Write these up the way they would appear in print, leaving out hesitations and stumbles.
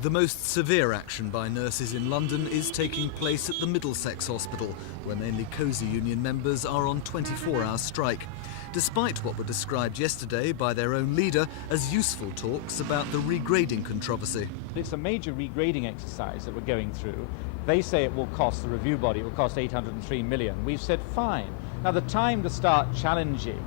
The most severe action by nurses in London is taking place at the Middlesex Hospital, where mainly COSY union members are on 24-hour strike, despite what were described yesterday by their own leader as useful talks about the regrading controversy. It's a major regrading exercise that we're going through. They say it will cost the review body, it will cost 803 million. We've said fine. Now the time to start challenging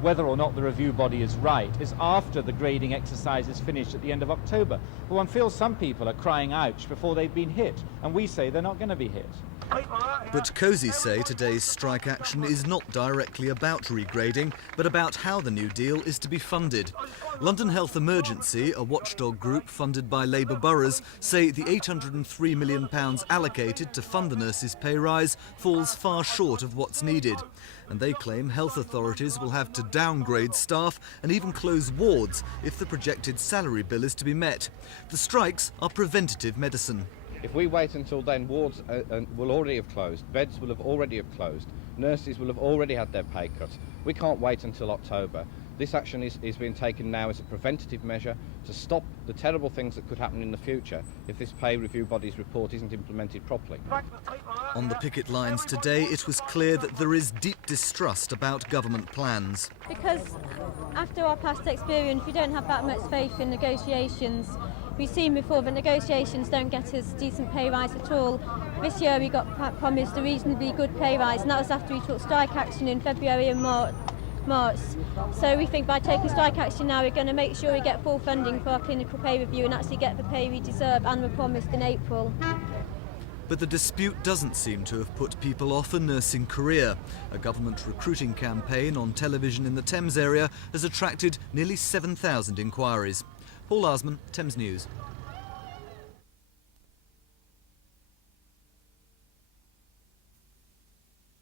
whether or not the review body is right is after the grading exercise is finished at the end of October. But one feels some people are crying ouch before they've been hit, and we say they're not going to be hit. But COSY say today's strike action is not directly about regrading, but about how the new deal is to be funded. London Health Emergency, a watchdog group funded by Labour boroughs, say the £803 million allocated to fund the nurses' pay rise falls far short of what's needed. And they claim health authorities will have to downgrade staff and even close wards if the projected salary bill is to be met. The strikes are preventative medicine. If we wait until then, wards will already have closed, beds will have already have closed, nurses will have already had their pay cuts. We can't wait until October. This action is being taken now as a preventative measure to stop the terrible things that could happen in the future if this pay review body's report isn't implemented properly. On the picket lines today, it was clear that there is deep distrust about government plans. Because after our past experience, we don't have that much faith in negotiations. We've seen before that negotiations don't get us decent pay rise at all. This year we got promised a reasonably good pay rise, and that was after we took strike action in February and March. So we think by taking strike action now, we're going to make sure we get full funding for our clinical pay review and actually get the pay we deserve and were promised in April. But the dispute doesn't seem to have put people off a nursing career. A government recruiting campaign on television in the Thames area has attracted nearly 7,000 inquiries. Paul Arsman, Thames News.